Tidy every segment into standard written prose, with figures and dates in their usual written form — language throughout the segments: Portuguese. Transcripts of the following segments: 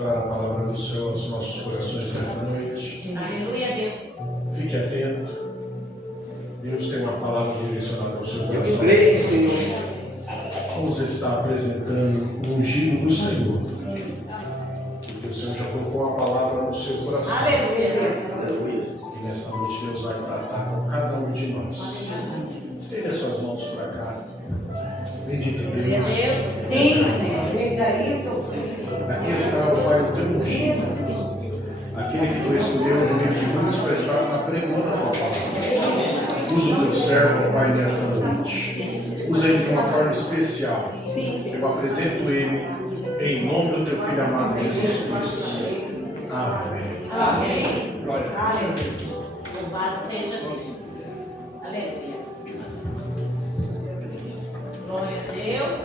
ministrar a palavra do Senhor aos nossos corações nesta noite. Aleluia, Deus. Fique atento. Deus tem uma palavra direcionada ao seu coração. Vamos estar apresentando o ungido do Senhor. Porque o Senhor já colocou uma palavra no seu coração. Aleluia, Deus. E nesta noite Deus vai tratar com cada um de nós. Estenda suas mãos para cá. Bendito Deus. Sim, Senhor. Aqui está o Pai do teu ungido. Aquele que tu escolheu no meio de muitos para estar na pregona da tua palavra. Usa o teu servo, Pai, nesta noite. Usa ele de uma forma especial. Eu apresento ele em nome do teu Filho amado Jesus Cristo. Amém. Amém. Aleluia. Louvado seja Deus. Aleluia. Glória a Deus.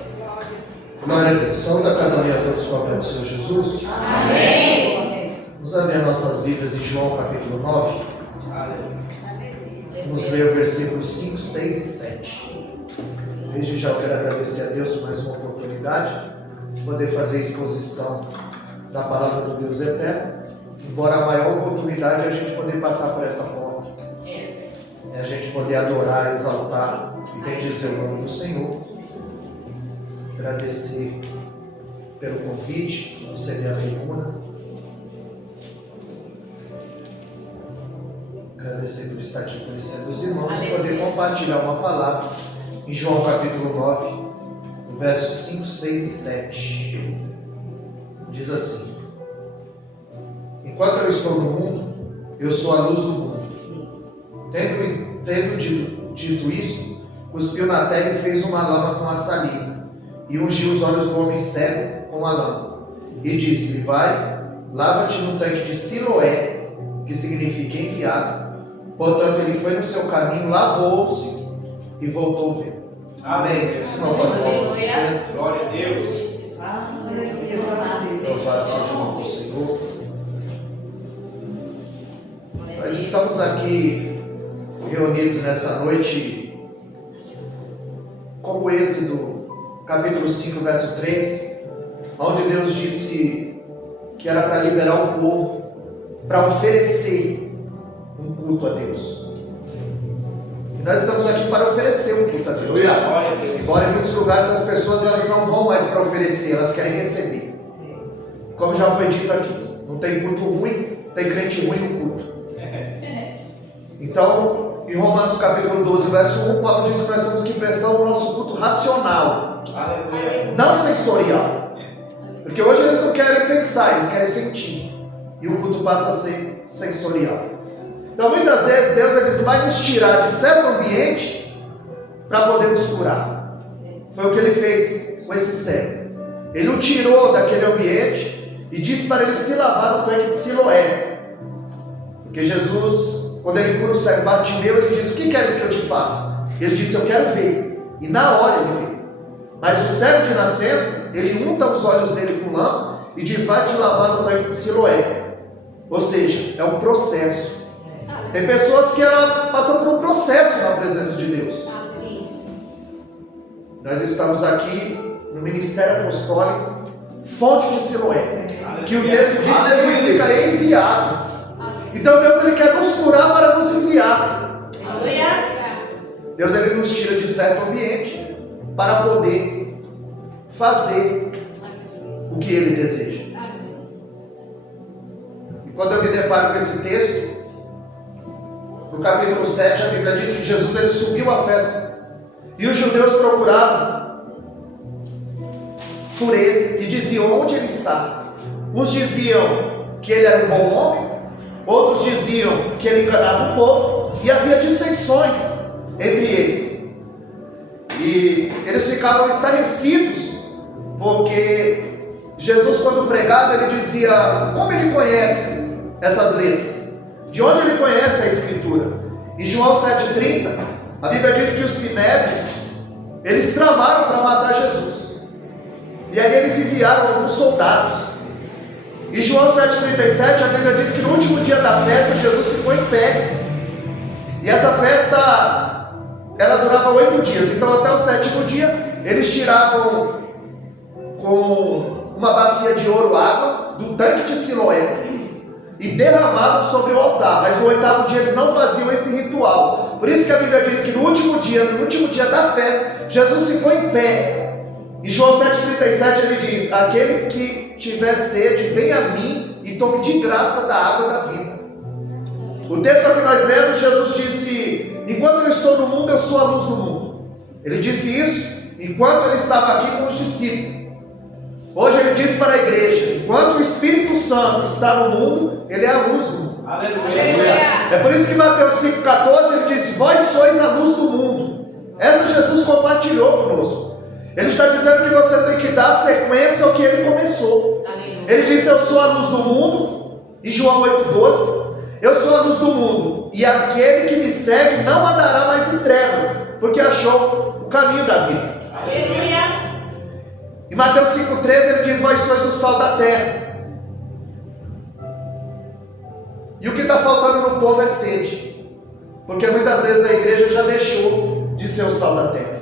Glória a Deus. Saúde a cada um e a todos com a paz do Senhor Jesus. Amém. Vamos abrir as nossas Bíblias em João capítulo 9. Vamos ler o versículos 5, 6 e 7. Desde já eu quero agradecer a Deus por mais uma oportunidade de poder fazer a exposição da palavra do Deus eterno. Embora a maior oportunidade é a gente poder passar por essa porta. É a gente poder adorar, exaltar e bendizer o nome do Senhor. Agradecer pelo convite, por ceder a tribuna. Agradecer por estar aqui conhecendo os irmãos e poder compartilhar uma palavra em João capítulo 9, no versos 5, 6 e 7. Diz assim: enquanto eu estou no mundo, eu sou a luz do mundo. Tendo dito isso, cuspiu na terra e fez uma lama com a saliva, e ungiu os olhos do homem cego com a lama. E disse-lhe: vai, lava-te no tanque de Siloé, que significa enviado. Portanto, ele foi no seu caminho, lavou-se e voltou a ver. Amém. Glória a Deus. Aleluia. Louvado seja o nome do Senhor. Nós estamos aqui reunidos nessa noite, como Êxodo, capítulo 5, verso 3, onde Deus disse que era para liberar o povo, para oferecer um culto a Deus. E nós estamos aqui para oferecer um culto a Deus. Embora em muitos lugares as pessoas elas não vão mais para oferecer, elas querem receber. Como já foi dito aqui, não tem culto ruim, tem crente ruim no culto. Então, em Romanos capítulo 12, verso 1, Paulo diz que nós temos que prestar o nosso culto racional, não sensorial. Porque hoje eles não querem pensar, eles querem sentir. E o culto passa a ser sensorial. Então muitas vezes Deus ele vai nos tirar de certo ambiente para poder nos curar. Foi o que ele fez com esse cego. Ele o tirou daquele ambiente e disse para ele se lavar no tanque de Siloé. Porque Jesus, quando ele cura o cego Bartimeu, ele diz: o que queres que eu te faça? Ele disse: eu quero ver. E na hora ele veio. Mas o cego de nascença, ele unta os olhos dele com lã e diz: vai te lavar no tanque de Siloé. Ou seja, é um processo. Tem pessoas que ela passam por um processo na presença de Deus. Nós estamos aqui no Ministério Apostólico Fonte de Siloé, que o texto diz que significa enviado. Então Deus ele quer nos curar para nos enviar. Deus ele nos tira de certo ambiente para poder fazer o que ele deseja. E quando eu me deparo com esse texto, no capítulo 7, a Bíblia diz que Jesus ele subiu à festa e os judeus procuravam por ele e diziam onde ele está. Uns diziam que ele era um bom homem, outros diziam que ele enganava o povo, e havia dissensões entre eles. E eles ficavam estarrecidos, porque Jesus, quando pregava, ele dizia como ele conhece essas letras. De onde ele conhece a Escritura? Em João 7,30, a Bíblia diz que os sinédrios, eles tramaram para matar Jesus. E aí eles enviaram alguns soldados. Em João 7,37, a Bíblia diz que no último dia da festa, Jesus ficou em pé. E essa festa, ela durava 8 dias. Então até o 7º dia, eles tiravam com uma bacia de ouro água do tanque de Siloé e derramavam sobre o altar. Mas no 8º dia eles não faziam esse ritual. Por isso que a Bíblia diz que no último dia da festa, Jesus se põe em pé. Em João 7,37 ele diz: aquele que tiver sede, venha a mim e tome de graça da água da vida. O texto que nós lemos, Jesus disse: enquanto eu estou no mundo, eu sou a luz do mundo. Ele disse isso enquanto ele estava aqui com os discípulos. Hoje ele diz para a igreja: enquanto o Espírito Santo está no mundo, ele é a luz do mundo. Aleluia. É por isso que em Mateus 5,14 ele disse: vós sois a luz do mundo. Essa Jesus compartilhou conosco. Ele está dizendo que você tem que dar sequência ao que ele começou. Ele disse: eu sou a luz do mundo. Em João 8,12, eu sou a luz do mundo, e aquele que me segue não andará mais em trevas, porque achou o caminho da vida. Aleluia. Em Mateus 5,13 ele diz: vós sois o sal da terra. E o que está faltando no povo é sede, porque muitas vezes a igreja já deixou de ser o sal da terra.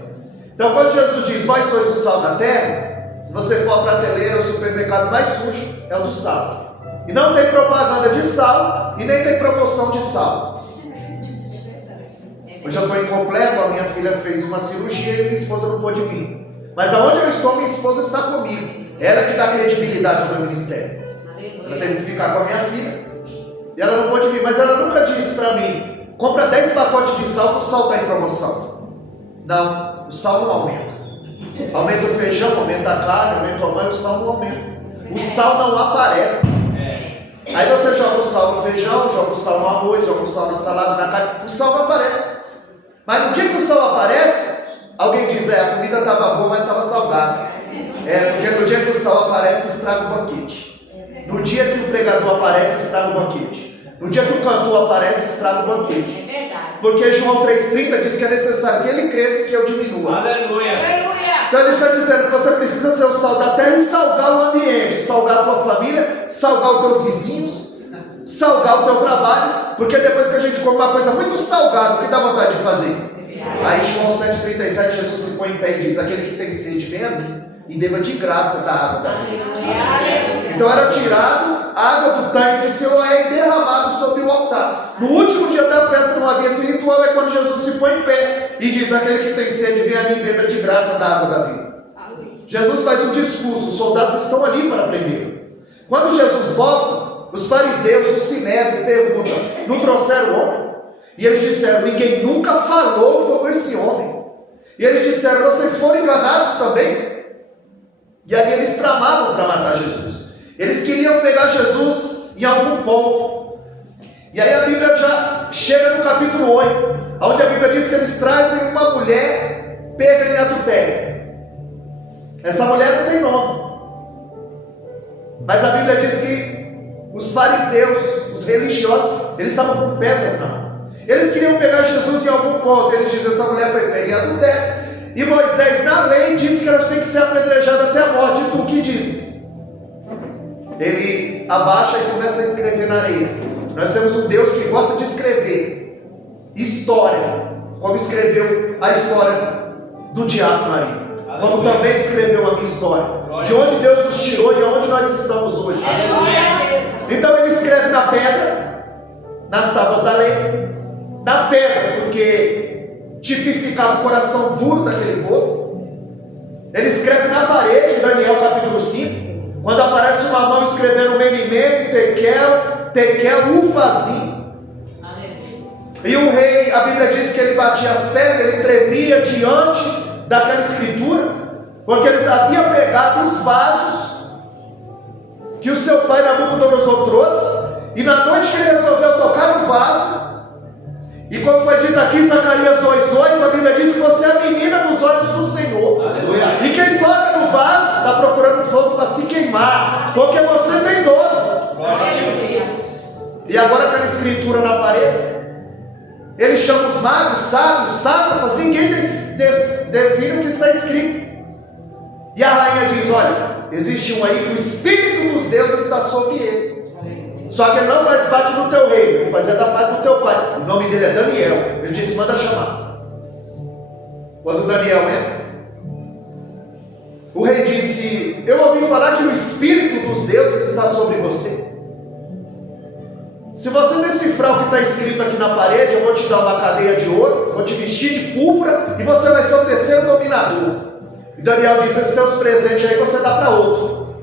Então quando Jesus diz: vós sois o sal da terra, se você for a prateleira, o supermercado mais sujo é o do sal. E não tem propaganda de sal e nem tem promoção de sal. Hoje eu estou incompleto, a minha filha fez uma cirurgia e minha esposa não pôde vir. Mas aonde eu estou, minha esposa está comigo. Ela é que dá credibilidade ao meu ministério. Ela teve que ficar com a minha filha e ela não pôde vir. Mas ela nunca disse para mim: compra 10 pacotes de sal, que o sal está em promoção. Não, o sal não aumenta. Aumenta o feijão, aumenta a carne, aumenta o arroz, o sal não aumenta. O sal não aparece. Aí você joga o sal no feijão, joga o sal no arroz, joga o sal na salada, na carne, o sal não aparece. Mas no dia que o sal aparece, alguém diz: a comida estava boa, mas estava salgada. Porque no dia que o sal aparece, estraga o banquete. No dia que o pregador aparece, estraga o banquete. No dia que o cantor aparece, estraga o banquete. É verdade. Porque João 3,30 diz que é necessário que ele cresça e que eu diminua. Aleluia. Então ele está dizendo que você precisa ser o sal da terra e salgar o ambiente, salgar a tua família, salgar os teus vizinhos, salgar o teu trabalho, porque depois que a gente come uma coisa muito salgada, o que dá vontade de fazer? Aí João 7,37, Jesus se põe em pé e diz: aquele que tem sede, vem a mim e beba de graça da água da vida. Então era tirado água do tanque de Siloé e derramado sobre o altar. No último dia da festa não havia esse ritual, é quando Jesus se põe em pé e diz: aquele que tem sede, vem a mim e beba de graça da água da vida. Jesus faz um discurso, os soldados estão ali para prender. Quando Jesus volta, os fariseus, o sinédrio perguntam: não trouxeram o homem? E eles disseram: ninguém nunca falou como esse homem. E eles disseram: vocês foram enganados também? E ali eles tramavam para matar Jesus. Eles queriam pegar Jesus em algum ponto. E aí a Bíblia já chega no capítulo 8, onde a Bíblia diz que eles trazem uma mulher pega em adultério. Essa mulher não tem nome, mas a Bíblia diz que os fariseus, os religiosos, eles estavam com pedras na mão. Eles queriam pegar Jesus em algum ponto. Eles dizem: essa mulher foi pega em adultério, e Moisés na lei diz que ela tem que ser apedrejada até a morte. E tu o que dizes? Ele abaixa e começa a escrever na areia. Nós temos um Deus que gosta de escrever história, como escreveu a história do Diácono Ari, como também escreveu a minha história, de onde Deus nos tirou e aonde nós estamos hoje. Então ele escreve na pedra, nas tábuas da lei, na pedra, porque tipificava o coração duro daquele povo. Ele escreve na parede, em Daniel capítulo 5, quando aparece uma mão escrevendo Menimene, Tekel, Ufazim. E o rei, a Bíblia diz que ele batia as pernas, ele tremia diante daquela escritura, porque eles haviam pegado os vasos que o seu pai Nabucodonosor trouxe, e na noite que ele resolveu tocar no vaso, e como foi dito aqui em Zacarias 2,8, a Bíblia diz que você é a menina dos olhos do Senhor. Aleluia. E quem toca no vaso está procurando fogo para se queimar, porque você tem dono. E agora aquela escritura na parede, ele chama os magos, sábios, sátrapas, ninguém define o que está escrito. E a rainha diz: olha, existe um aí que o Espírito dos deuses está sobre ele. Só que ele não faz parte do teu reino, ele fazia da parte do teu pai. O nome dele é Daniel. Ele disse: manda chamar. Quando Daniel entra, o rei diz: disse: eu ouvi falar que o Espírito dos deuses está sobre você. Se você decifrar o que está escrito aqui na parede, eu vou te dar uma cadeia de ouro, vou te vestir de púrpura e você vai ser o terceiro dominador. E Daniel diz: esses teus presentes aí você dá para outro,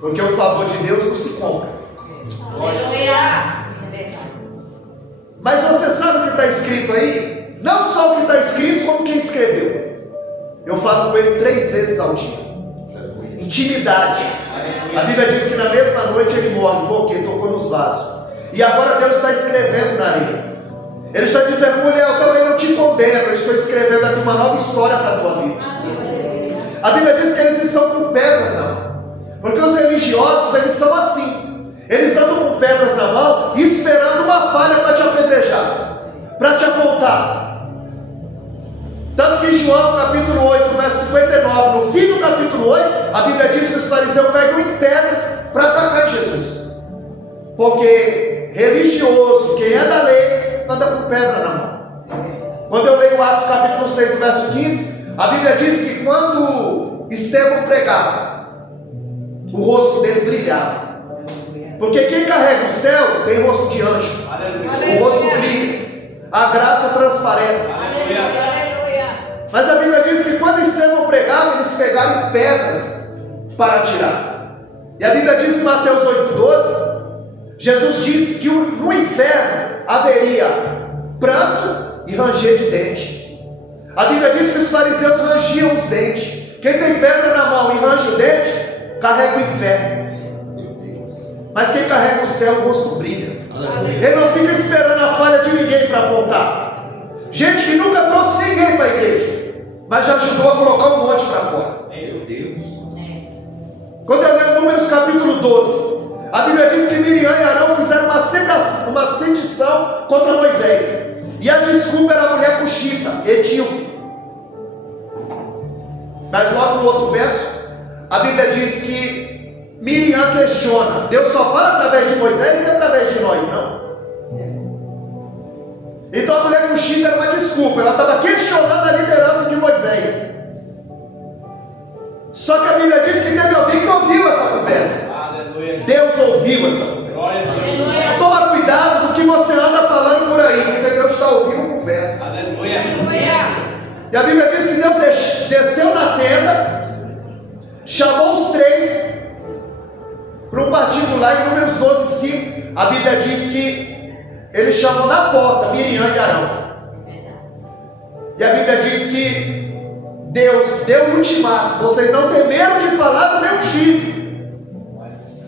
porque o favor de Deus não se compra. Aleluia. Mas você sabe o que está escrito aí? Não só o que está escrito, como quem escreveu. Eu falo com ele 3 vezes ao dia. Intimidade. A Bíblia diz que na mesma noite ele morre, porque tocou nos vasos. E agora Deus está escrevendo na areia. Ele está dizendo: mulher, eu também não te condeno, eu estou escrevendo aqui uma nova história para a tua vida. A Bíblia diz que eles estão com pedras na mão, porque os religiosos, eles são assim. Eles andam com pedras na mão, esperando uma falha para te apedrejar, para te apontar. Tanto que em João capítulo 8, verso 59, no fim do capítulo 8, a Bíblia diz que os fariseus pegam em pedras para atacar Jesus. Porque religioso, quem é da lei, anda com pedra na mão. Quando eu leio Atos capítulo 6, verso 15, a Bíblia diz que quando Estevão pregava, o rosto dele brilhava. Porque quem carrega o céu tem rosto de anjo. O rosto brilha, a graça transparece. Mas a Bíblia diz que quando Estevão pregava, eles pegaram em pedras para atirar. E a Bíblia diz em Mateus 8,12, Jesus disse que no inferno haveria pranto e ranger de dente. A Bíblia diz que os fariseus rangiam os dentes. Quem tem pedra na mão e range o dente, carrega o inferno. Mas quem carrega o céu, o rosto brilha. Ele não fica esperando a falha de ninguém para apontar. Gente que nunca trouxe ninguém para a igreja, mas já ajudou a colocar um monte para fora. Meu Deus. Quando eu leio Números capítulo 12, a Bíblia diz que Miriam e Arão fizeram uma sedição contra Moisés. E a desculpa era a mulher cuxita, etíope. Mas logo no outro verso, a Bíblia diz que Miriam questiona: Deus só fala através de Moisés e através de nós, não? Então a mulher cuxita era uma desculpa, ela estava questionando a liderança de Moisés. Só que a Bíblia diz que teve alguém que ouviu essa conversa. Aleluia. Deus ouviu essa conversa. Glória a Deus. Toma cuidado do que você anda falando por aí, porque Deus está ouvindo conversa. Aleluia. E a Bíblia diz que Deus desceu na tenda, chamou os 3 para um particular. Em Números 12:5, a Bíblia diz que ele chamou na porta Miriam e Arão. E a Bíblia diz que Deus deu um ultimato: vocês não temeram de falar do meu ungido.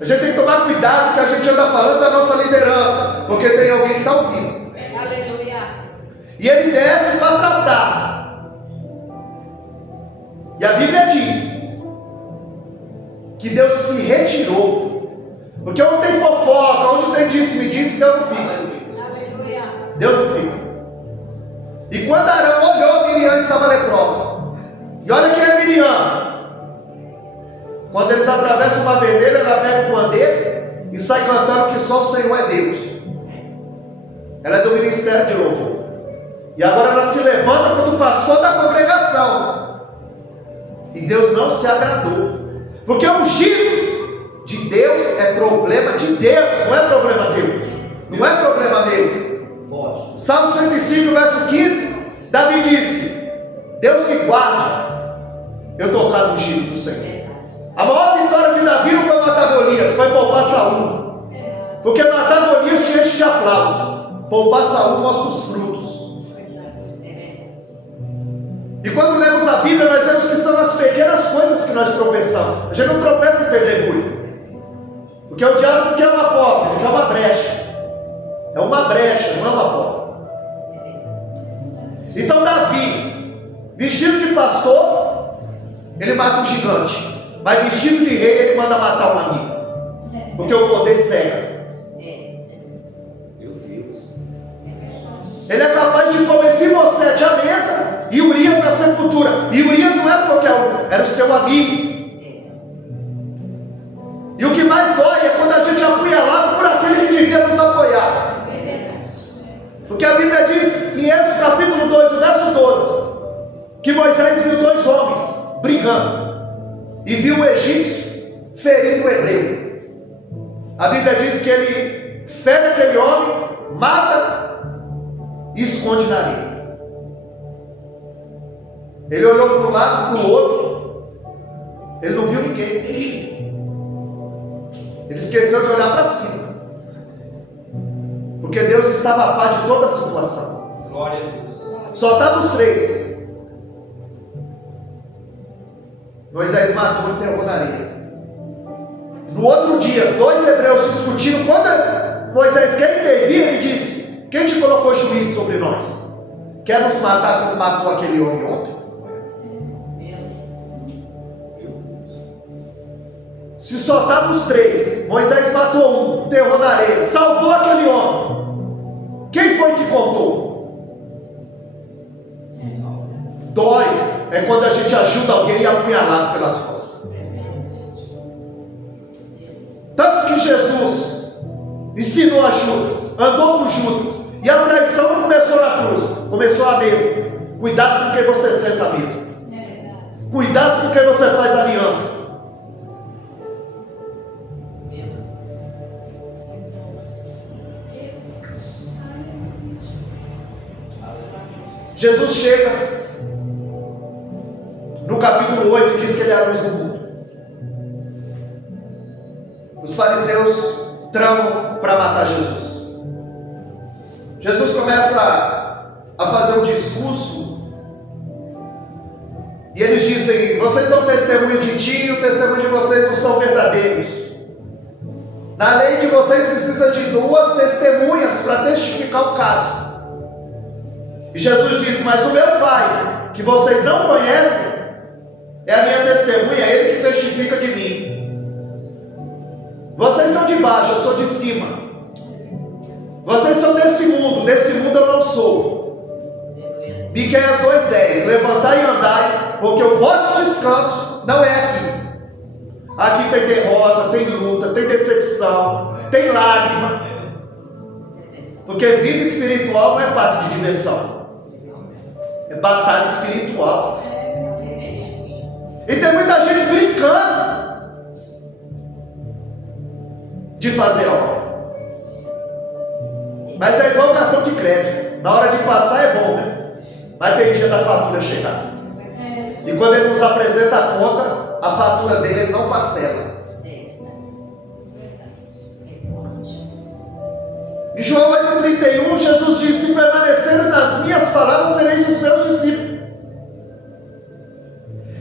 A gente tem que tomar cuidado que a gente anda falando da nossa liderança, porque tem alguém que está ouvindo. Aleluia. E ele desce para tratar. E a Bíblia diz que Deus se retirou. Porque onde tem fofoca, onde tem disse-me-disse, Deus não fica. Aleluia. Deus não fica. E quando Arão olhou, Miriam estava leprosa. E olha quem é Miriam. Quando eles atravessam o mar vermelho, ela pega o pandeiro e sai cantando que só o Senhor é Deus. Ela é do ministério de louvor. E agora ela se levanta contra o pastor da congregação. E Deus não se agradou. Porque o ungido de Deus é problema de Deus, não é problema dele. Não é problema meu. Salmo 105, verso 15, Davi disse: Deus me guarde eu tocar no ungido do Senhor. A maior vitória de Davi não foi matar Golias, foi poupar Saul. Porque matar Golias te enche de aplauso. Poupar Saul mostra os frutos. E quando lemos a Bíblia, nós vemos que são as pequenas coisas que nós tropeçamos. A gente não tropeça em pedregulho. Porque o diabo não quer uma porta, ele quer uma brecha. É uma brecha, não é uma porta. Então Davi, vestido de pastor, ele mata um gigante. Mas vestido de rei, ele manda matar um amigo. Porque o poder cega. Ele é capaz de comer Mefibosete à mesa e Urias na sepultura. E Urias não era qualquer um, era o seu amigo. E o que mais dói é quando a gente é apunhalado por aquele que devia nos apoiar. Porque a Bíblia diz em Êxodo capítulo 2, verso 12, que Moisés viu 2 homens brigando. e viu o egípcio ferindo o hebreu. A Bíblia diz que ele fere aquele homem, mata e esconde na areia. Ele olhou para um lado, para o outro, ele não viu ninguém. Ele esqueceu de olhar para cima, porque Deus estava a par de toda a situação. Glória a Deus. Só estavam os três. Moisés matou e enterrou na areia. No outro dia, 2 hebreus discutiram. Quando Moisés quer intervir, ele disse: quem te colocou juiz sobre nós? Quer nos matar como matou aquele homem ontem? Se só estavam os três, Moisés matou um, enterrou na areia, salvou aquele homem. Quem foi que contou? Dói é quando a gente ajuda alguém e é apunhalado pelas costas. Tanto que Jesus ensinou a Judas, andou com Judas, e a traição não começou na cruz, começou à mesa. Cuidado com quem você senta à mesa. Cuidado com quem você faz aliança. Jesus chega no capítulo 8 e diz que ele é a luz do mundo. Os fariseus tramam para matar Jesus. Jesus começa a fazer um discurso e eles dizem: vocês dão testemunho de ti e o testemunho de vocês não são verdadeiros. Na lei de vocês precisa de 2 testemunhas para testificar o caso. E Jesus disse: mas o meu Pai, que vocês não conhecem, é a minha testemunha, é Ele que testifica de mim. Vocês são de baixo, eu sou de cima. Vocês são desse mundo eu não sou. Miqueias 2:10: levantai e andai, porque o vosso descanso não é aqui. Aqui tem derrota, tem luta, tem decepção, tem lágrima. Porque vida espiritual não é parque de diversão, é batalha espiritual. E tem muita gente brincando de fazer obra. Mas é igual cartão de crédito. Na hora de passar é bom, né? Mas tem dia da fatura chegar. E quando ele nos apresenta a conta, a fatura dele ele não parcela. Em João 8,31, Jesus disse: se permaneceres nas minhas palavras, sereis os meus discípulos.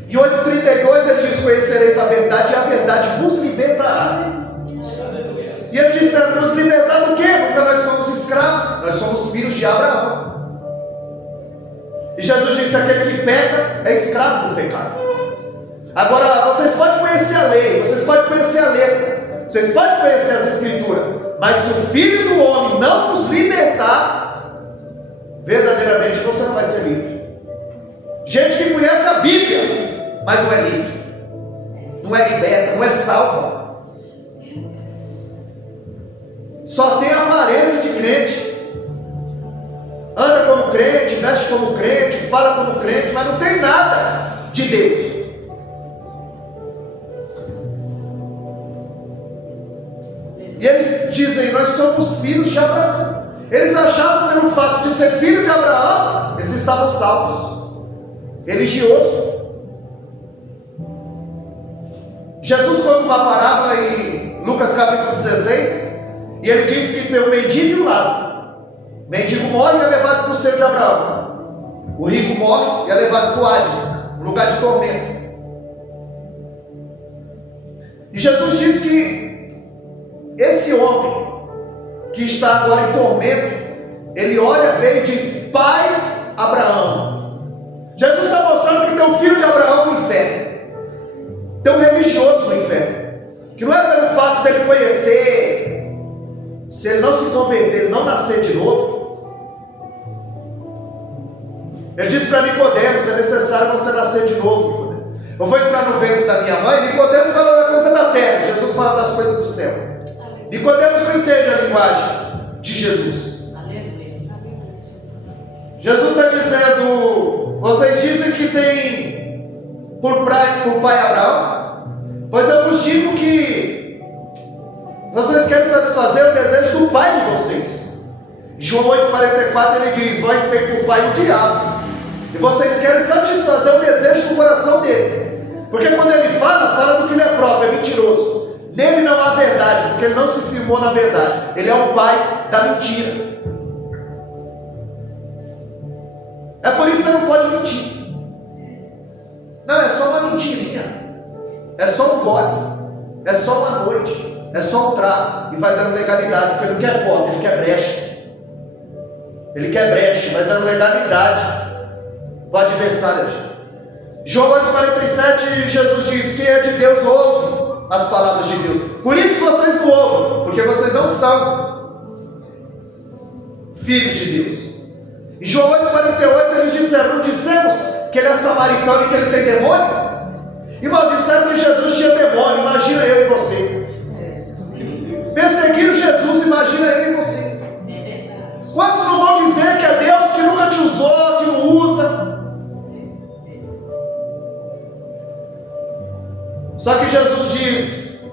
Em 8,32 ele diz: conhecereis a verdade e a verdade vos libertará. E ele disse: nos libertar do quê? Porque nós somos escravos, nós somos filhos de Abraão. E Jesus disse: aquele que peca é escravo do pecado. Agora, vocês podem conhecer a lei, vocês podem conhecer a letra, vocês podem conhecer as escrituras, mas se o Filho do Homem não vos libertar, verdadeiramente você não vai ser livre. Gente que conhece a Bíblia, mas não é livre, não é liberta, não é salva. Só tem aparência de crente. Anda como crente, veste como crente, fala como crente, mas não tem nada de Deus. E eles dizem: nós somos filhos de Abraão. Eles achavam pelo fato de ser filho de Abraão, eles estavam salvos. Religioso. Jesus conta uma parábola em Lucas capítulo 16, e ele diz que tem o mendigo e o Lázaro. O mendigo morre e é levado para o seio de Abraão. O rico morre e é levado para o Hades, um lugar de tormento. E Jesus diz que esse homem que está agora em tormento, ele olha, vê e diz: Pai Abraão. Jesus está mostrando que tem um filho de Abraão no inferno, tem um religioso no inferno, que não é pelo fato dele conhecer, se ele não se converter, ele não nascer de novo. Ele disse para Nicodemos: é necessário você nascer de novo, Nicodemos. Eu vou entrar no ventre da minha mãe. Nicodemos fala da coisa da terra, Jesus fala das coisas do céu. Nicodemos não entende a linguagem de Jesus. Jesus está dizendo: vocês dizem que tem por pai Abraão, Pois eu vos digo que vocês querem satisfazer o desejo do pai de vocês. João 8,44 ele diz: vós têm por pai o diabo, e vocês querem satisfazer o desejo do coração dele. Porque quando ele fala do que ele é próprio, é mentiroso. Nele não há verdade, porque ele não se firmou na verdade. Ele é o pai da mentira. É por isso que você não pode mentir. Não, é só uma mentirinha. É só um gole. É só uma noite. É só um trago. E vai dando legalidade, porque ele não quer pobre, ele quer brecha. Ele quer brecha, vai dando legalidade para o adversário. João 8,47, Jesus diz: quem é de Deus ouve as palavras de Deus. Por isso vocês não ouvem, porque vocês não são filhos de Deus. Em João 8,48 eles disseram: não dissemos que ele é samaritano e que ele tem demônio? Irmão, disseram que Jesus tinha demônio. Imagina eu e você. Perseguiram Jesus, imagina eu e você. Quantos não vão dizer que é Deus que nunca te usou, que não usa? Só que Jesus diz: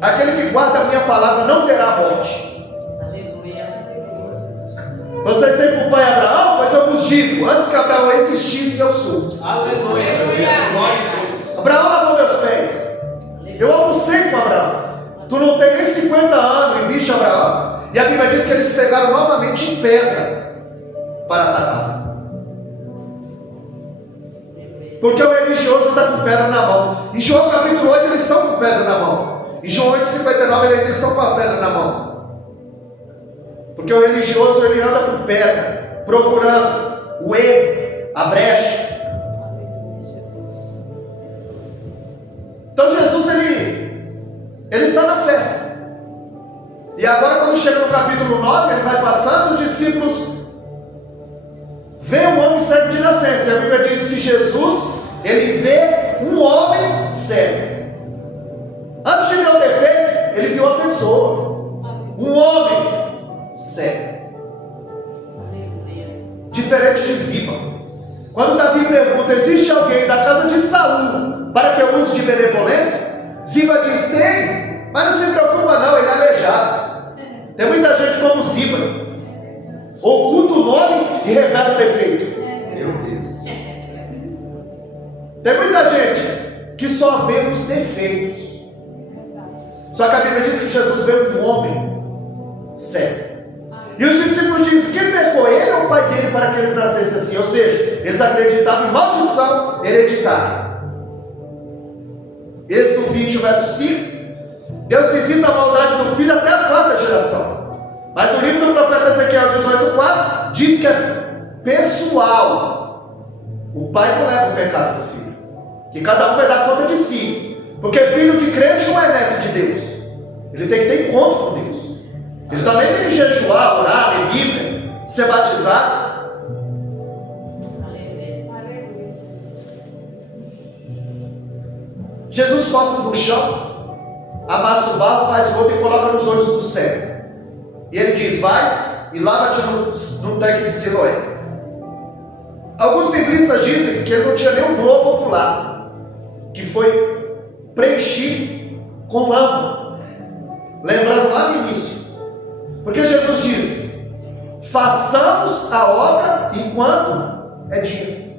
aquele que guarda a minha palavra não verá a morte. Vocês têm por pai Abraão? Pois eu vos digo: antes que Abraão existisse, eu sou. Aleluia. Glória a Deus. Abraão lavou meus pés. Eu almocei com Abraão. Tu não tem nem 50 anos e viste Abraão. E a Bíblia diz que eles pegaram novamente em pedra para atacar. Porque o religioso está com pedra na mão. Em João capítulo 8 eles estão com pedra na mão. Em João 8,59 eles ainda estão com a pedra na mão. Porque o religioso ele anda com pedra, procurando o erro, a brecha. Então Jesus ele está na festa. E agora quando chega no capítulo 9, ele vai passando, os discípulos veem um homem cego de nascença. E a Bíblia diz que Jesus, ele vê um homem cego. Antes de ver o defeito, ele viu a pessoa. Um homem cego. Diferente de Ziba. Quando Davi pergunta: existe alguém da casa de Saul para que eu use de benevolência? Ziba diz: tem, mas não se preocupa não, ele é aleijado. Tem muita gente como Ziba, oculta o nome e revela o defeito. Tem muita gente que só vê os defeitos. Só que a Bíblia diz que Jesus veio um homem cego. E os discípulos dizem: quem pecou, ele ou o pai dele, para que eles nascessem assim? Ou seja, eles acreditavam em maldição hereditária. Êxodo 20, verso 5. Deus visita a maldade do filho até a 4ª geração. Mas o livro do profeta Ezequiel 18,4 diz que é pessoal. O pai não leva o pecado do filho, que cada um vai dar conta de si. Porque filho de crente não é neto de Deus. Ele tem que ter encontro com Deus. Ele também tem que jejuar, orar, ler Bíblia, ser batizado. Jesus costa no chão, amassa o barro, faz gota e coloca nos olhos do cego. E ele diz: vai e lava-te no tanque de Siloé. Alguns biblistas dizem que ele não tinha nem um globo ocular, que foi preenchido com lama. Lembrando lá no início. Porque Jesus diz: façamos a obra enquanto é dia.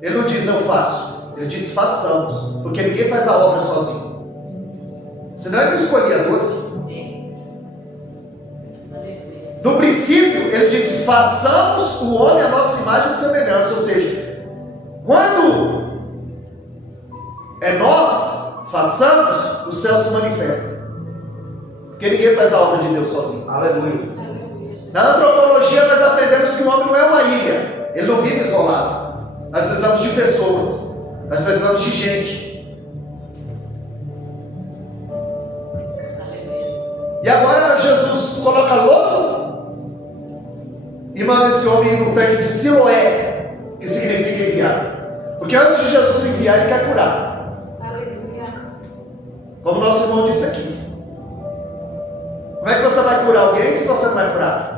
Ele não diz eu faço, ele diz façamos, porque ninguém faz a obra sozinho. Senão ele não escolhia 12. No princípio ele disse: façamos o homem a nossa imagem e semelhança. Ou seja, quando é nós façamos, o céu se manifesta. Porque ninguém faz a obra de Deus sozinho. Aleluia. Na antropologia nós aprendemos que o homem não é uma ilha. Ele não vive isolado. Nós precisamos de pessoas. Nós precisamos de gente. E agora Jesus coloca lodo e manda esse homem ir no tanque de Siloé, que significa enviado. Porque antes de Jesus enviar, ele quer curar. Como nosso irmão disse aqui. Como é que você vai curar alguém se você não vai curar?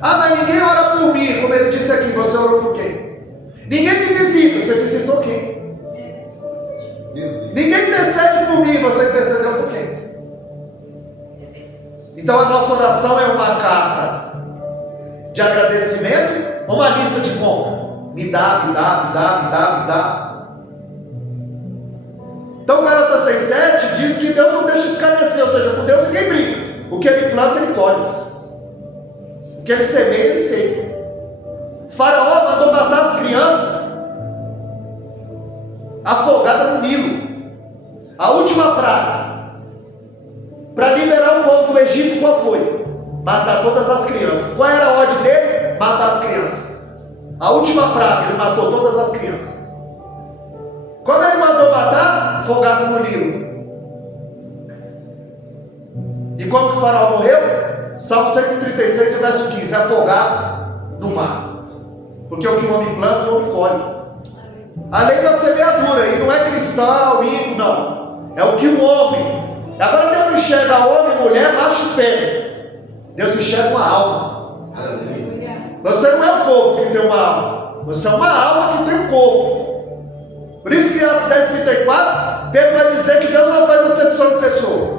Ah, mas ninguém ora por mim, como ele disse aqui. Você orou por quem? Ninguém me visita, você visitou quem? por mim, você intercedeu por quem? Então a nossa oração é uma carta de agradecimento ou uma lista de compra? Me dá, me dá, me dá, me dá, me dá. Então Gálatas 6,7 diz que Deus não deixa escarnecer, ou seja, com Deus ninguém brinca. O que ele planta, ele colhe. O que ele semeia, ele ceifa. Faraó mandou matar as crianças afogadas no Nilo. A última praga para liberar o povo do Egito, qual foi? Matar todas as crianças. Qual era a ordem dele? Matar as crianças. A última praga, ele matou todas as crianças. Como ele mandou matar? Afogado no Nilo. E como que o faraó morreu? Salmo 136, verso 15, afogado no mar. Porque o que o homem planta, o homem colhe. Além da semeadura, e não é cristão, ímpio, não. É o que o homem. Agora Deus não enxerga homem, mulher, macho e fêmea. Deus enxerga uma alma. Você não é um corpo que tem uma alma. Você é uma alma que tem um corpo. Por isso que em Atos 10:34, Pedro vai dizer que Deus não faz acepção de pessoa.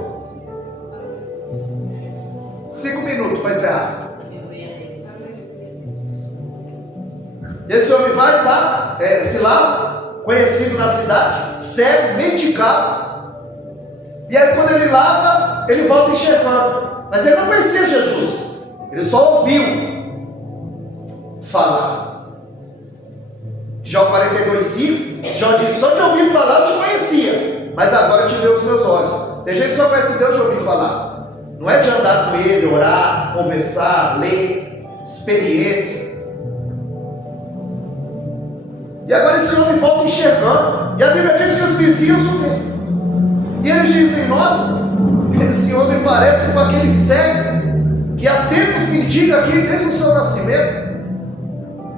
5 minutos para encerrar. Esse homem vai, tá? Se lava, conhecido na cidade, cego, mendicava. E aí quando ele lava, ele volta enxergando. Mas ele não conhecia Jesus. Ele só ouviu falar. Jó 42:5, Jó diz, só de ouvir falar eu te conhecia, mas agora eu te vejo os meus olhos. Tem gente que só conhece Deus de ouvir falar. Não é de andar com ele, orar, conversar, ler, experiência. E agora esse homem volta enxergando. E a Bíblia diz que os vizinhos o veem. E eles dizem, nossa, esse homem parece com aquele cego que há tempos mendiga aqui desde o seu nascimento.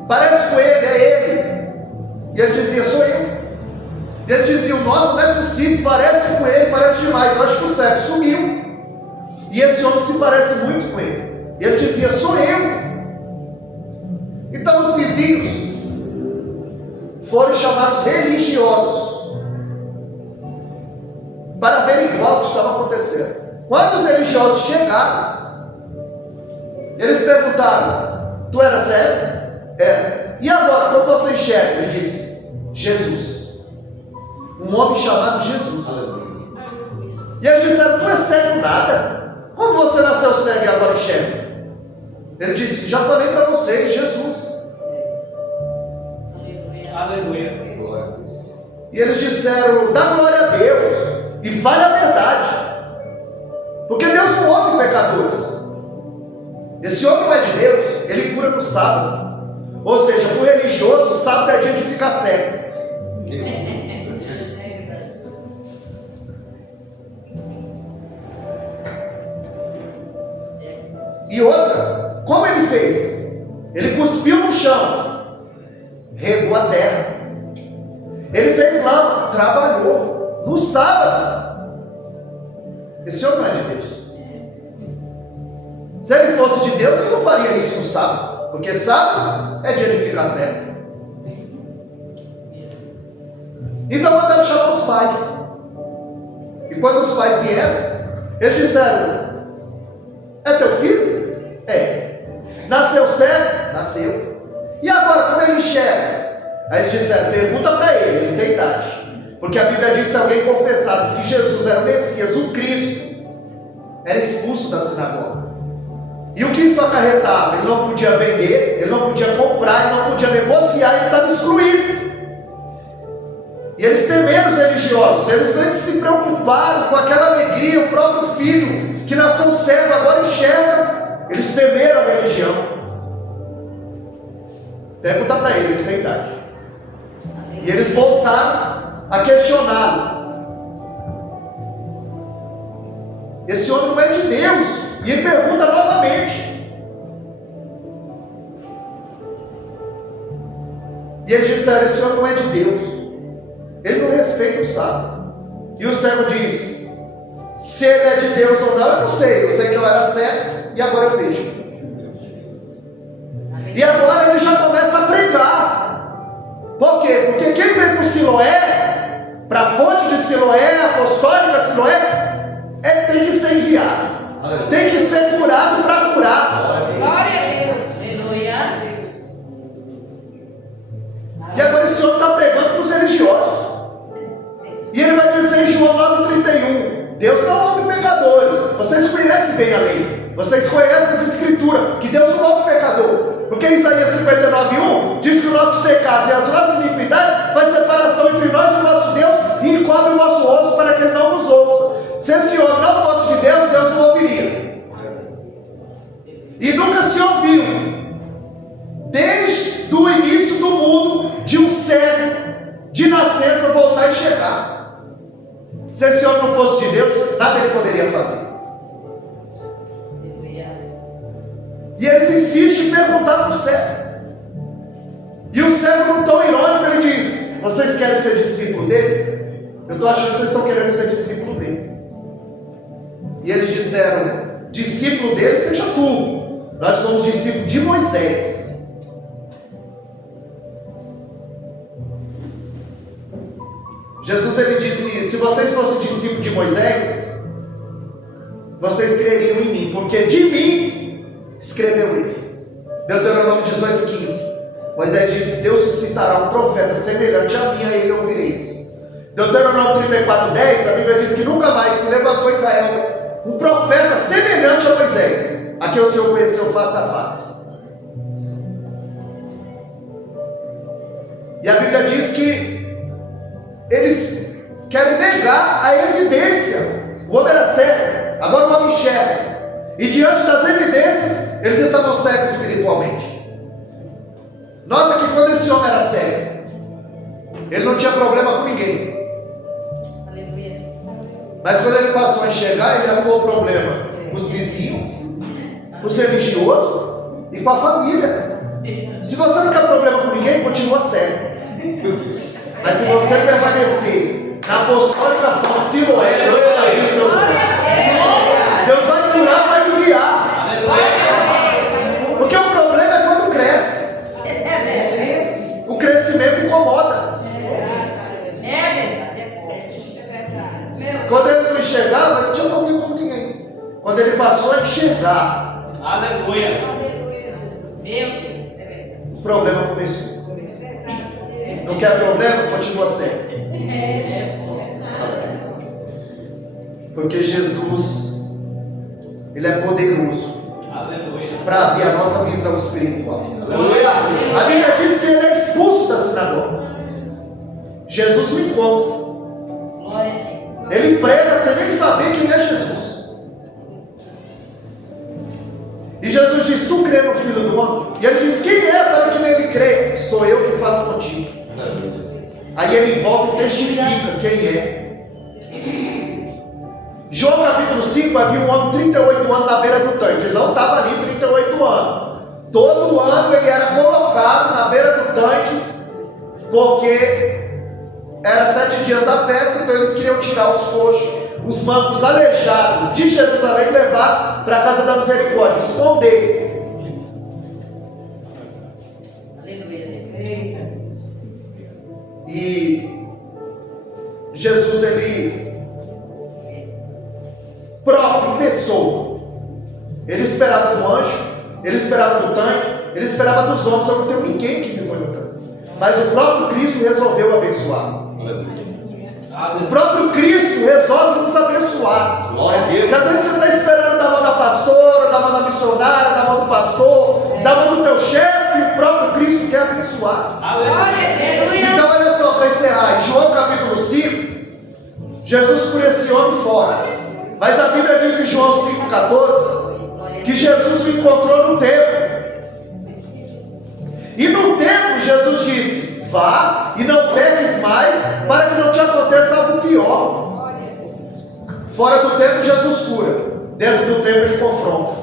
Parece com ele, é ele. E ele dizia, sou eu. E ele dizia, nossa, não é possível, parece com ele, parece demais. Eu acho que o cego sumiu. E esse homem se parece muito com ele. E ele dizia, sou eu. Então os vizinhos foram chamados religiosos para averiguar o que estava acontecendo. Quando os religiosos chegaram, eles perguntaram, tu era cego? Era. E agora, quando você enxerga? Ele disse, Jesus. Um homem chamado Jesus. E eles disseram, tu é cego nada? Como você nasceu cego e agora enxerga? Ele disse, já falei para vocês, Jesus. Aleluia. E eles disseram, dá glória a Deus e fale a verdade, porque Deus não ouve pecadores. Esse homem não é de Deus, ele cura no sábado. Ou seja, para o religioso, o sábado é dia de ficar cego. E outra, como ele fez? Ele cuspiu no chão, regou a terra. Ele fez lama, trabalhou no sábado. Esse homem não é de Deus. Se ele fosse de Deus, ele não faria isso no sábado, porque sábado é dia de ficar cego. Então mandaram chamar os pais. E quando os pais vieram, eles disseram, é teu filho? É. Nasceu cego? Nasceu. E agora, como ele enxerga? Aí eles disseram, pergunta para ele tem idade. Porque a Bíblia diz, se alguém confessasse que Jesus era o Messias, o Cristo, era expulso da sinagoga. E o que isso acarretava? Ele não podia vender, ele não podia comprar, ele não podia negociar, ele estava excluído. E eles temeram os religiosos, eles não se preocuparam com aquela alegria, o próprio filho que nasceu cego, agora enxerga. Eles temeram a religião. Pergunta para ele tem idade. E eles voltaram a questioná-lo. Esse homem não é de Deus. E ele pergunta novamente. E eles disseram, esse homem não é de Deus. Ele não respeita o sábado. E o cego diz, se ele é de Deus ou não, eu não sei. Eu sei que eu era cego e agora eu vejo. E agora ele já começa a pregar. Por quê? Porque quem vem para o Siloé para a fonte de Siloé, apostólica Siloé, tem que ser enviado, tem que ser curado para curar. Glória a Deus. Aleluia. E agora esse homem está pregando para os religiosos. E ele vai dizer em João 9,31: Deus não ouve pecadores. Vocês conhecem bem a lei, vocês conhecem as escrituras, que Deus não ouve pecador. Porque Isaías 59,1 diz que os nossos pecados e as nossas iniquidades faz separação entre nós e o nosso Deus, e encobre o nosso rosto para que ele não nos ouça. Se esse homem não fosse de Deus, Deus não ouviria. E nunca se ouviu, desde o início do mundo, de um cego de nascença voltar a enxergar. Se esse homem não fosse de Deus, nada ele poderia fazer. E eles insistem em perguntar para o cego. E o cego, num tom irônico, ele diz: vocês querem ser discípulo dele? Eu estou achando que vocês estão querendo ser discípulo dele. E eles disseram: discípulo dele seja tu, nós somos discípulos de Moisés. Jesus, ele disse: se vocês fossem discípulos de Moisés, vocês creriam em mim, porque de mim escreveu ele. Deuteronômio 18,15. Moisés disse: Deus suscitará um profeta semelhante a mim, a ele ouvireis. Deuteronômio 34,10, a Bíblia diz que nunca mais se levantou Israel um profeta semelhante a Moisés, a quem o Senhor conheceu face a face. E a Bíblia diz que eles querem negar a evidência. O homem era cego, agora o homem enxerga. E diante das evidências, eles estavam cegos espiritualmente. Nota que quando esse homem era cego, ele não tinha problema com ninguém. Aleluia. Mas quando ele passou a enxergar, ele arrumou problema com os vizinhos, com os religiosos e com a família. Se você não quer problema com ninguém, continua cego. Mas se você permanecer na apostólica fonte Siloé, Deus vai abrir os teus olhos. Deus vai curar, vai enviar. Porque o problema é quando cresce. O crescimento incomoda. Quando ele não enxergava, não tinha problema com ninguém. Quando ele passou a enxergar, Aleluia. Meu Deus, é verdade. o problema começou. Não quer problema? Continua cego. Porque Jesus, ele é poderoso para abrir a nossa visão espiritual. A Bíblia diz que ele é expulso da sinagoga. Jesus o encontra. Glória a Deus. Ele prega sem nem saber quem é Jesus. E Jesus diz: tu crê no Filho do Homem? E ele diz: quem é para que nele crê? Sou eu que falo contigo. Aí ele volta e testifica quem é. João capítulo 5, havia um homem de 38 anos na beira do tanque. Ele não estava ali 38 anos. Todo ano ele era colocado na beira do tanque, porque era 7 dias da festa, então eles queriam tirar os coxos, os mancos aleijados de Jerusalém e levar para a casa da misericórdia, esconder. Aleluia. E Jesus, ele próprio, em pessoa, ele esperava do anjo, ele esperava do tanque, ele esperava dos homens. Eu não tenho ninguém que me põe no tanque, mas o próprio Cristo resolveu abençoar. O próprio Cristo resolve nos abençoar. Porque às vezes você está esperando da mão da pastora, da mão da missionária, da mão do pastor, da mão do teu chefe, e o próprio Cristo quer abençoar. Então olha só, para encerrar, em João capítulo 5, Jesus por esse homem fora. Mas a Bíblia diz em João 5,14 que Jesus o encontrou no templo. E no templo Jesus disse: vá e não peques mais, para que não te aconteça algo pior. Fora do templo Jesus cura, dentro do templo ele confronta.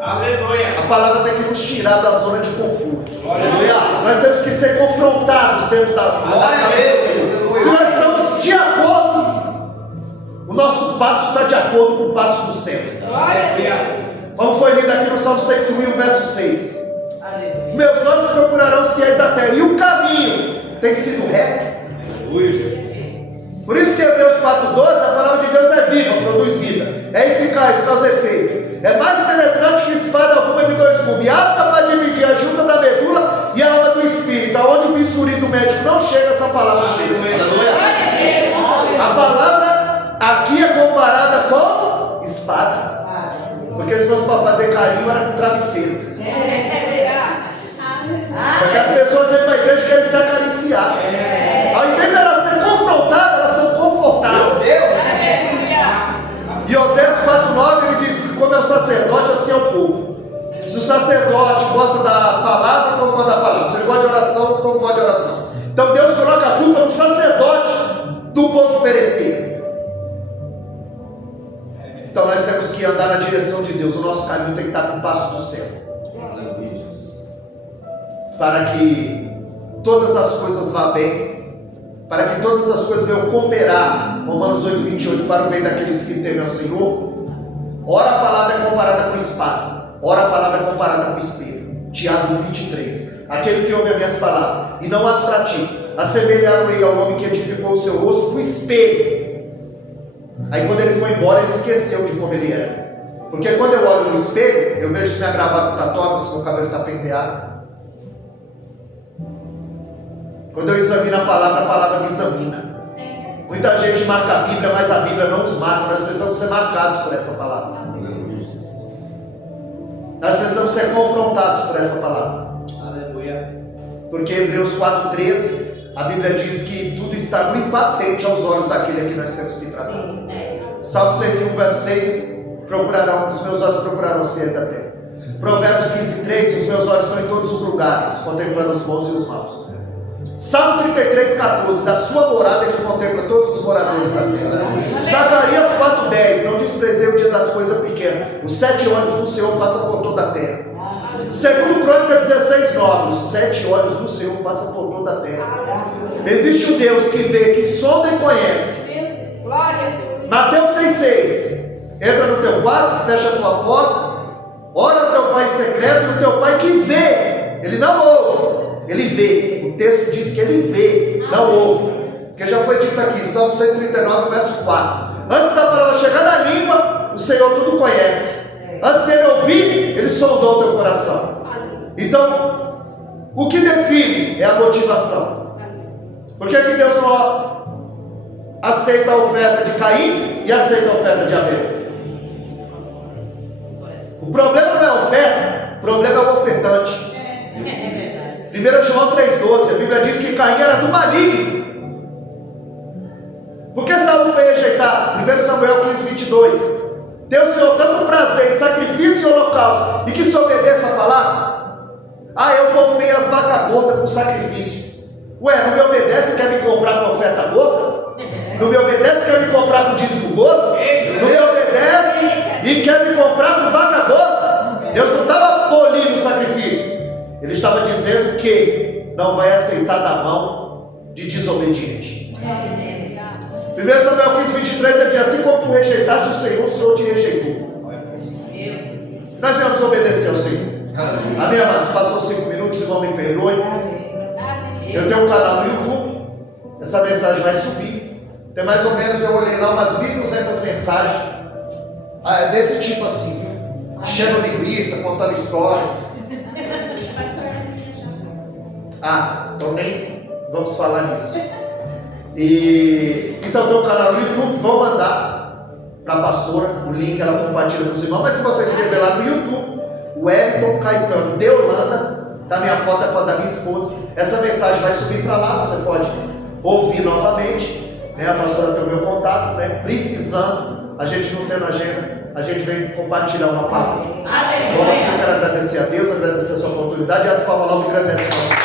Aleluia. A palavra tem que nos tirar da zona de conforto. Aleluia. Nós temos que ser confrontados dentro da Aleluia. Se nós estamos de acordo, o nosso passo está de acordo com o passo do céu. Como foi lido aqui no Salmo 101, verso 6. Meus olhos procurarão os fiéis da terra, e o caminho tem sido reto. Aleluia, Jesus. Por isso que Hebreus 4:12, a palavra de Deus é viva, produz vida, é eficaz, causa efeito, é mais penetrante que espada alguma de dois gumes, apta para dividir a junta da medula e a alma do espírito, aonde o bisturi do médico não chega, essa palavra chega. Aleluia. A palavra aqui é comparada com espada, porque se fosse para fazer carinho era com travesseiro. Porque as pessoas vêm para a igreja e querem se acariciar. Ao invés de elas serem confrontadas, elas são confortadas. E Oséias 4:9 ele diz que como é o sacerdote, assim é o povo. Se o sacerdote gosta da palavra, o povo gosta da palavra. Se ele gosta de oração, o povo gosta de oração. Então Deus coloca a culpa no sacerdote do povo perecer. Então nós temos que andar na direção de Deus. O nosso caminho tem que estar com o passo do céu, para que todas as coisas vá bem, para que todas as coisas venham cooperar. Romanos 8:28, para o bem daqueles que temem ao Senhor. Ora a palavra é comparada com espada, ora a palavra é comparada com espelho. Tiago 23, aquele que ouve as minhas palavras e não as pratica, assemelhado-ei ao homem que edificou o seu rosto com espelho. Aí quando ele foi embora, ele esqueceu de como ele era. Porque quando eu olho no espelho, eu vejo se minha gravata está torta, se meu cabelo está penteado. Quando eu examino a palavra me examina. Muita gente marca a Bíblia, mas a Bíblia não os marca. Nós precisamos ser marcados por essa palavra. Nós precisamos ser confrontados por essa palavra. Aleluia. Porque Hebreus 4:13, a Bíblia diz que tudo está muito patente aos olhos daquele a que nós temos que tratar. Salmo 101, verso 6, os meus olhos procurarão os fiéis da terra. Provérbios 15:3, os meus olhos estão em todos os lugares, contemplando os bons e os maus. Salmo 33:14, da sua morada ele contempla todos os moradores da terra. Zacarias 4:10, não desprezei o dia das coisas pequenas, os 7 olhos do Senhor passam por toda a terra. Segundo Crônica 16:9, os 7 olhos do Senhor passam por toda a terra. Existe um Deus que vê, que sonda e conhece. Mateus 6:6, entra no teu quarto, fecha a tua porta, ora ao teu pai em secreto, e o teu pai que vê, ele não ouve, ele vê. O texto diz que ele vê, não ouve. Porque já foi dito aqui, Salmo 139, verso 4. Antes da palavra chegar na língua, o Senhor tudo conhece. Antes dele ouvir, ele sondou o teu coração. Então, o que define é a motivação. Por que que Deus não aceita a oferta de Caim e aceita a oferta de Abel? O problema não é a oferta, o problema é o ofertante. 1 João 3,12, a Bíblia diz que Caim era do maligno. Por que Saul foi rejeitado? 1 Samuel 15:22. Tem o Senhor tanto prazer em sacrifício e holocausto, e que se obedeça a palavra? Eu poupei as vacas gordas com sacrifício. Ué, não me obedece, quer me comprar com oferta gorda? Não me obedece, quer me comprar com dízimo gordo? Não me obedece e quer me comprar com vaca gorda? Deus não estava abolindo o sacrifício. Ele estava dizendo que não vai aceitar da mão de desobediente. 1 Samuel 15:23 ele diz: assim como tu rejeitaste o Senhor te rejeitou. Nós vamos obedecer ao Senhor. Amém, amados? Passou 5 minutos, o irmão me perdoe. Eu tenho um canal no YouTube, essa mensagem vai subir. Tem mais ou menos, eu olhei lá, umas 1.200 mensagens desse tipo assim, enchendo linguiça, contando história. Então nem vamos falar nisso. Então tem um canal no YouTube, vou mandar para a pastora o link, ela compartilha com os irmãos. Mas se você escrever lá no YouTube, Wellington Caetano de Holanda, da minha foto, é foto da minha esposa, essa mensagem vai subir para lá, você pode ouvir novamente, né? A pastora tem o meu contato, né? Precisando, a gente não tendo agenda, a gente vem compartilhar uma palavra. Então, eu quero agradecer a Deus, agradecer a sua oportunidade, e as palmas novas agradecem a nossa